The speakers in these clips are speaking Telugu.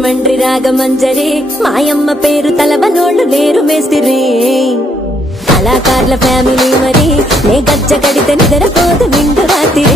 రాజమండ్రి రాగమంజరి మాయమ్మ పేరు తలబనోళ్ళు లేరు మేస్తిరి కళాకారుల ఫ్యామిలీ మరి నే గజ్జ కడితే నిద్రపోదు నిండు రాత్రి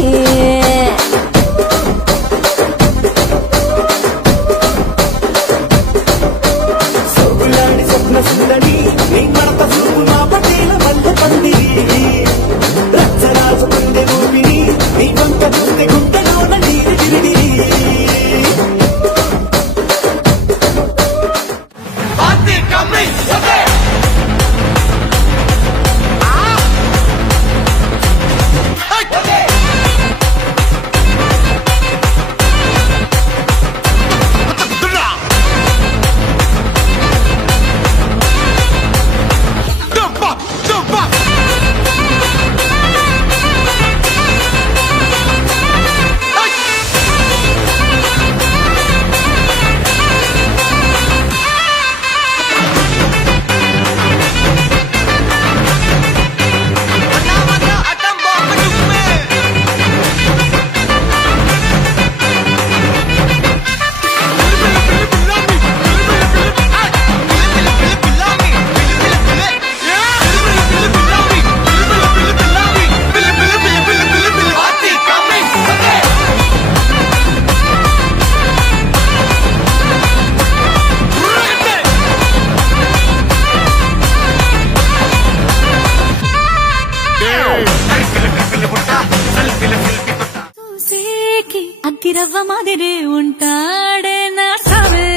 అగ్గిరవ్వ మాదిరే ఉంటాడే నా సావే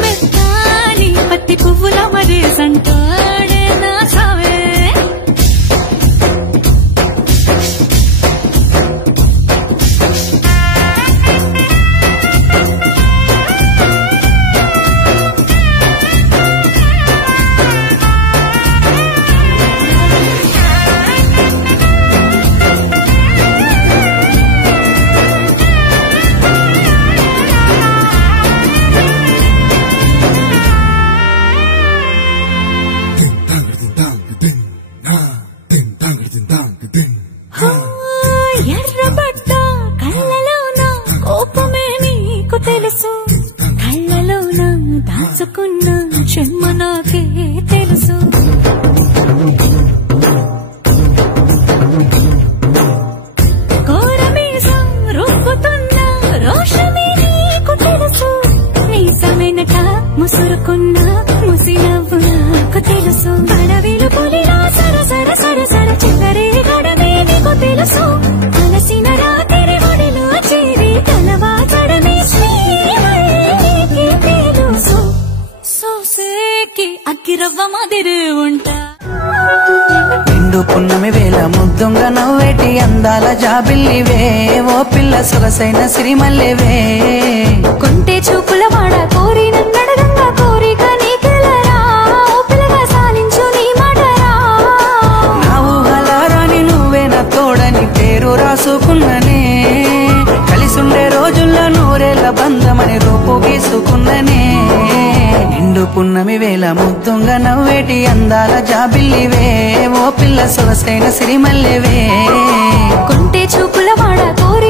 మెత్తాని పత్తి పువ్వుల మరి సంటాడే నా సావే ఎర్రబడ్డ కళ్ళలోన కోపమే నీకు తెలుసు కళ్ళలోన దాచుకున్న చెమ్మ నాకే తెలుసు కోరమీసం రుబ్బుతున్న రోషమే నీకు తెలుసు నీసమెనక ముసురుకున్న ముసినవ్వు నాకు తెలుసు అడవిలు పులిరా సర సర సర సర చిల్లరే గడమే నీకు తెలుసు అలసిన రాత్రి ఒడిలో చేరి తలవాచడమే శ్రీవల్లికి తెలుసు సోసేకి అగ్గిరవ్వ మాదిరి ఉంటా నిండు పున్నమి వేళ ముద్దుంగ నవ్వేటి అందాల జాబిల్లివే ఓ పిల్ల సొగసైన సిరిమల్లెవే కొంటే చూపుల వాడ కోరి నన్నడగంగా కోరిక నీకెలరా ఓ పిల్లగా సాలించు నీ మాటరా నా ఊహలారాని నువ్వే నా తోడని పేరు రాసుకున్ననే కలిసుండే రోజుల్లో నూరేళ్ల బంధమని రూపు గీసుకున్ననే నిండు పున్నమి వేళ ముద్దుంగ నవ్వేటి అందాల జాబిల్లివే ఓ పిల్ల సొగసైన సిరిమల్లెవే కొంటే చూపుల వాడ కోరి